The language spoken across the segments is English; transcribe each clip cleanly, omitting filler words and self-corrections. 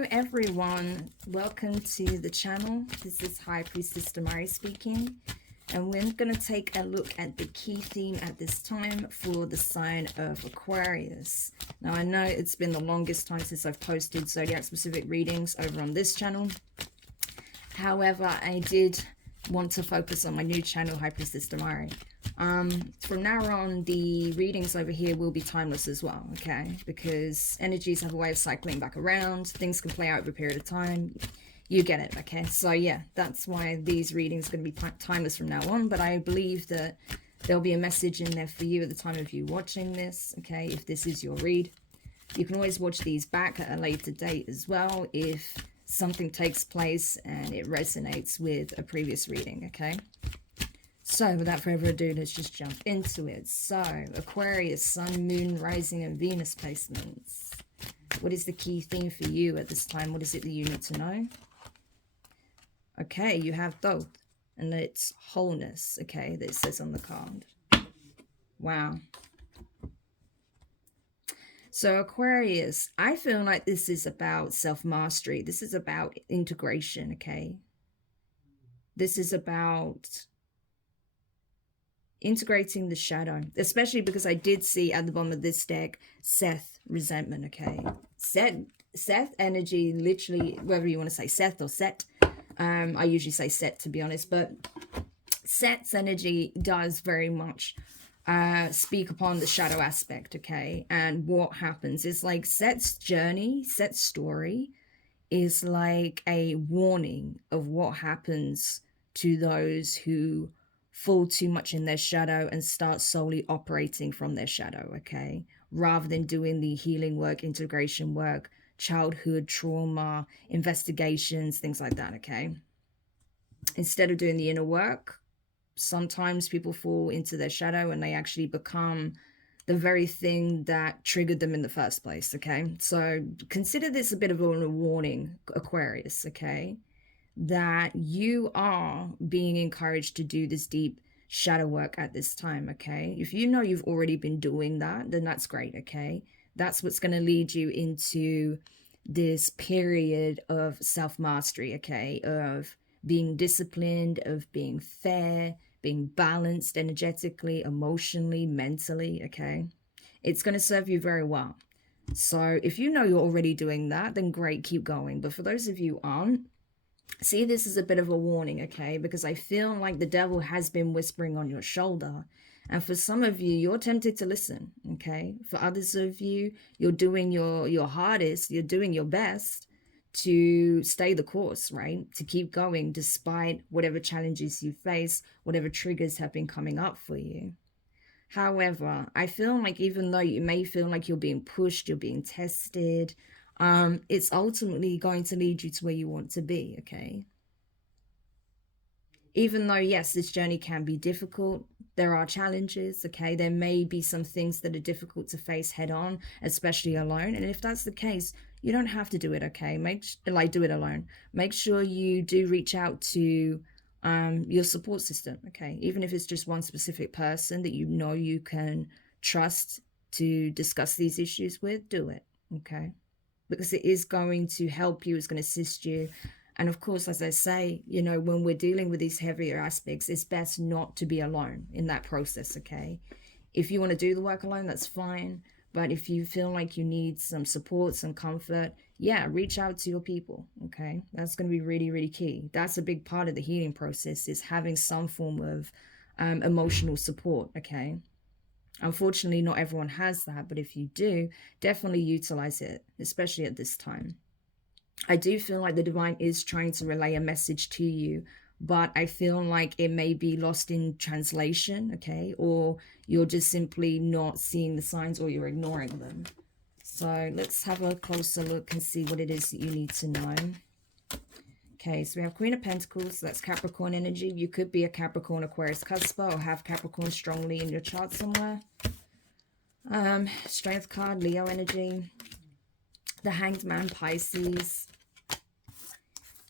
Hello everyone, welcome to the channel. This is High Priestess Demari speaking, and we're going to take a look at the key theme at this time for the sign of Aquarius. Now I know it's been the longest time since I've posted zodiac specific readings over on this channel. However, I did want to focus on my new channel, High Priestess Demari. From now on, the readings over here will be timeless as well, okay? Because energies have a way of cycling back around. Things can play out over a period of time. You get it, okay? So yeah, that's why these readings are going to be timeless from now on. But I believe that there'll be a message in there for you at the time of you watching this, okay? If this is your read. You can always watch these back at a later date as well if something takes place and it resonates with a previous reading, okay? So without further ado, let's just jump into it. So Aquarius, Sun, Moon, Rising and Venus placements. What is the key theme for you at this time? What is it that you need to know? Okay, you have both. And it's wholeness, okay, that it says on the card. Wow. So Aquarius, I feel like this is about self-mastery. This is about integration, okay? This is about integrating the shadow, especially because I did see at the bottom of this deck, Seth, resentment, okay? Seth energy, literally, whether you want to say Seth or Set. I usually say Set, to be honest, but Set's energy does very much speak upon the shadow aspect, okay? And what happens is like Set's journey, Set's story is like a warning of what happens to those who fall too much in their shadow and start solely operating from their shadow, okay? Rather than doing the healing work, integration work, childhood trauma, investigations, things like that, okay? Instead of doing the inner work, sometimes people fall into their shadow and they actually become the very thing that triggered them in the first place, okay? So consider this a bit of a warning, Aquarius, okay? That you are being encouraged to do this deep shadow work at this time, okay? If you know you've already been doing that, then that's great, okay? That's what's going to lead you into this period of self-mastery, okay? Of being disciplined, of being fair, being balanced energetically, emotionally, mentally, okay? It's going to serve you very well. So if you know you're already doing that, then great, keep going. But for those of you who aren't, see this is a bit of a warning, okay? Because I feel like the devil has been whispering on your shoulder. And for some of you, you're tempted to listen, okay? For others of you, you're doing your hardest, you're doing your best to stay the course, right? To keep going despite whatever challenges you face, whatever triggers have been coming up for you. However, I feel like even though you may feel like you're being pushed, you're being tested, it's ultimately going to lead you to where you want to be, okay? Even though, yes, this journey can be difficult, there are challenges, okay? There may be some things that are difficult to face head on, especially alone. And if that's the case, you don't have to do it, okay? Do it alone. Make sure you do reach out to your support system, okay? Even if it's just one specific person that you know you can trust to discuss these issues with, do it, okay? Because it is going to help you, it's going to assist you. And of course, as I say, you know, when we're dealing with these heavier aspects, it's best not to be alone in that process, okay? If you want to do the work alone, that's fine. But if you feel like you need some support, some comfort, yeah, reach out to your people, okay? That's going to be really, really key. That's a big part of the healing process, is having some form of emotional support, okay? Unfortunately, not everyone has that, but if you do, definitely utilize it, especially at this time. I do feel like the divine is trying to relay a message to you, but I feel like it may be lost in translation, okay? Or you're just simply not seeing the signs, or you're ignoring them. So let's have a closer look and see what it is that you need to know. Okay, so we have Queen of Pentacles, so that's Capricorn energy. You could be a Capricorn Aquarius cusper or have Capricorn strongly in your chart somewhere. Strength card, Leo energy. The Hanged Man, Pisces.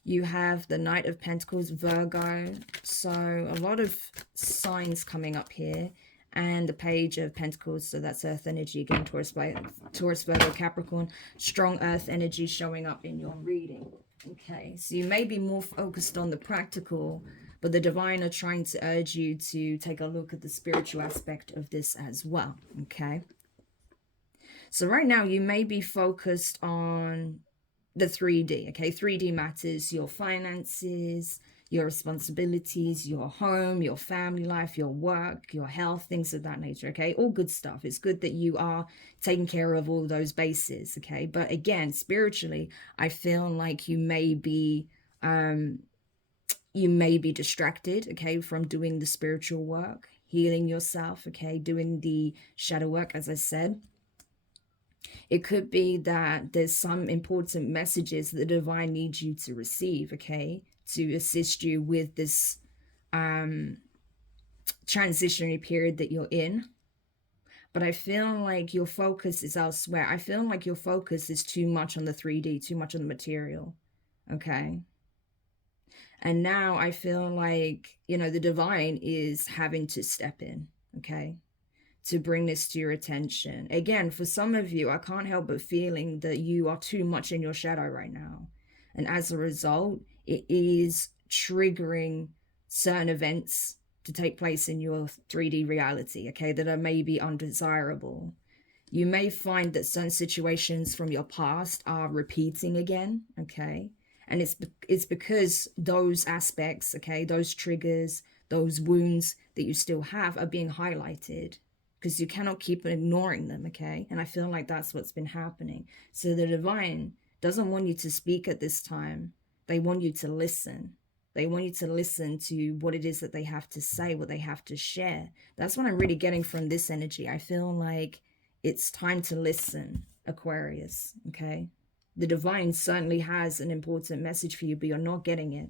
You have the Knight of Pentacles, Virgo. So a lot of signs coming up here. and the Page of Pentacles. So that's earth energy again, Taurus, Virgo, Capricorn. Strong earth energy showing up in your reading. Okay, so you may be more focused on the practical, but the divine are trying to urge you to take a look at the spiritual aspect of this as well. Okay, so right now you may be focused on the 3D. Okay, 3D matters: your finances, your responsibilities, your home, your family life, your work, your health, things of that nature. Okay, all good stuff. It's good that you are taking care of all those bases. Okay, but again, spiritually, I feel like you may be distracted, okay, from doing the spiritual work, healing yourself, okay, doing the shadow work, as I said. It could be that there's some important messages that the divine needs you to receive, okay, to assist you with this transitionary period that you're in. But I feel like your focus is elsewhere. I feel like your focus is too much on the 3D, too much on the material, okay? And now I feel like, you know, the divine is having to step in, okay, to bring this to your attention. Again, for some of you, I can't help but feeling that you are too much in your shadow right now. And as a result, it is triggering certain events to take place in your 3D reality, okay, that are maybe undesirable. You may find that certain situations from your past are repeating again, okay? And it's because those aspects, okay, those triggers, those wounds that you still have are being highlighted, because you cannot keep ignoring them, okay? And I feel like that's what's been happening. So the divine doesn't want you to speak at this time. They want you to listen. They want you to listen to what it is that they have to say, what they have to share. That's what I'm really getting from this energy. I feel like it's time to listen, Aquarius, okay? The divine certainly has an important message for you, but you're not getting it.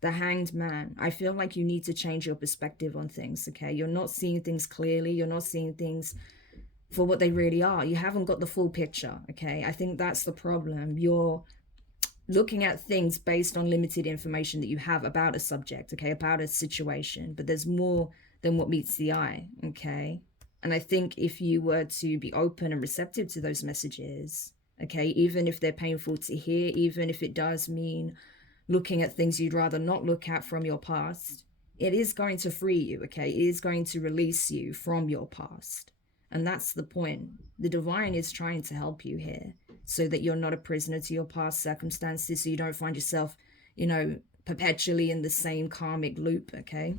The Hanged Man, I feel like you need to change your perspective on things, okay? You're not seeing things clearly. You're not seeing things for what they really are. You haven't got the full picture, okay? I think that's the problem. You're looking at things based on limited information that you have about a subject, okay, about a situation, but there's more than what meets the eye, okay? And I think if you were to be open and receptive to those messages, okay, even if they're painful to hear, even if it does mean looking at things you'd rather not look at from your past, it is going to free you, okay? It is going to release you from your past. And that's the point. The divine is trying to help you here so that you're not a prisoner to your past circumstances, so you don't find yourself, you know, perpetually in the same karmic loop, okay?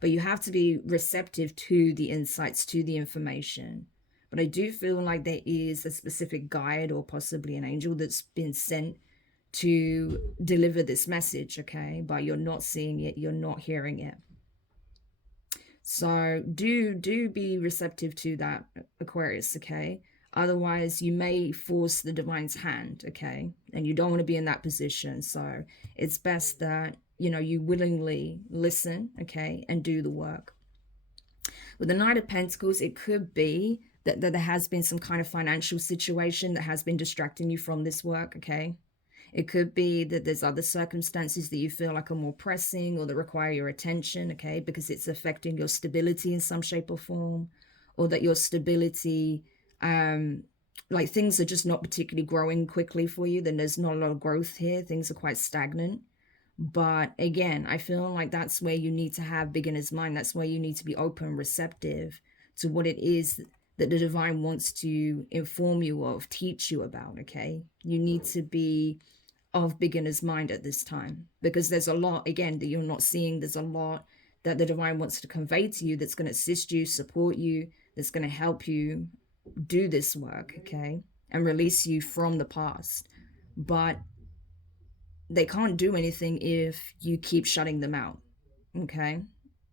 But you have to be receptive to the insights, to the information. But I do feel like there is a specific guide or possibly an angel that's been sent to deliver this message, okay? But you're not seeing it, you're not hearing it. So do be receptive to that, Aquarius, okay? Otherwise, you may force the divine's hand, okay? And you don't want to be in that position. So it's best that, you know, you willingly listen, okay, and do the work. With the Knight of Pentacles, it could be that there has been some kind of financial situation that has been distracting you from this work, okay? It could be that there's other circumstances that you feel like are more pressing or that require your attention, okay, because it's affecting your stability in some shape or form, or that your stability, like things are just not particularly growing quickly for you. Then there's not a lot of growth here. Things are quite stagnant. But again, I feel like that's where you need to have beginner's mind. That's where you need to be open, receptive to what it is that the divine wants to inform you of, teach you about, okay? You need to be of beginner's mind at this time, because there's a lot, again, that you're not seeing. There's a lot that the divine wants to convey to you that's going to assist you, support you, that's going to help you do this work, okay, and release you from the past. But they can't do anything if you keep shutting them out, okay?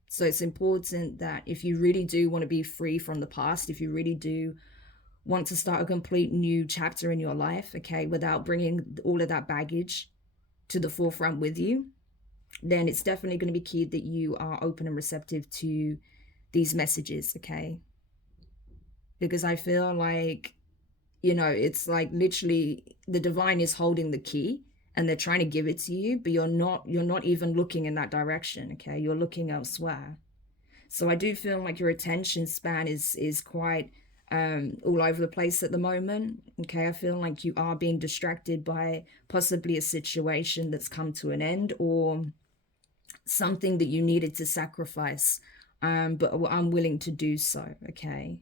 So it's important that if you really do want to be free from the past, if you really do want to start a complete new chapter in your life, okay, without bringing all of that baggage to the forefront with you, then it's definitely going to be key that you are open and receptive to these messages, okay? Because I feel like, you know, it's like literally the divine is holding the key and they're trying to give it to you, but you're not even looking in that direction, okay? You're looking elsewhere. So I do feel like your attention span is quite all over the place at the moment. Okay, I feel like you are being distracted by possibly a situation that's come to an end, or something that you needed to sacrifice, but were unwilling to do so. Okay,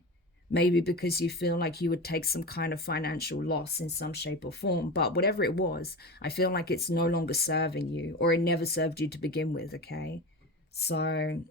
maybe because you feel like you would take some kind of financial loss in some shape or form, but whatever it was, I feel like it's no longer serving you, or it never served you to begin with. Okay, so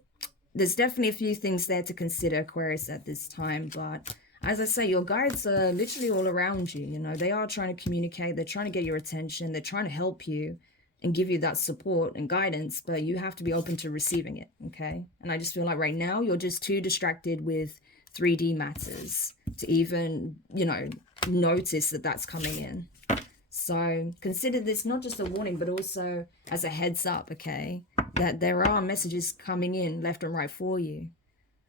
there's definitely a few things there to consider, Aquarius, at this time. But as I say, your guides are literally all around you. You know, they are trying to communicate. They're trying to get your attention. They're trying to help you and give you that support and guidance, but you have to be open to receiving it. Okay. And I just feel like right now you're just too distracted with 3D matters to even, you know, notice that that's coming in. So consider this not just a warning, but also as a heads up, okay, that there are messages coming in left and right for you,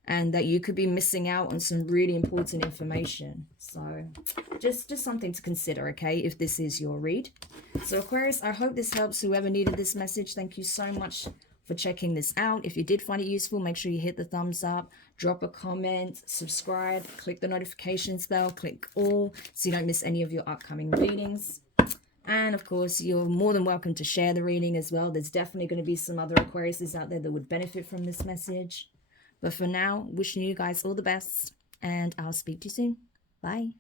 and that you could be missing out on some really important information. So just something to consider, okay, if this is your read. So Aquarius, I hope this helps whoever needed this message. Thank you so much for checking this out. If you did find it useful, make sure you hit the thumbs up, drop a comment, subscribe, click the notifications bell, click all so you don't miss any of your upcoming readings. And of course, you're more than welcome to share the reading as well. There's definitely going to be some other Aquariuses out there that would benefit from this message. But for now, wishing you guys all the best, and I'll speak to you soon. Bye.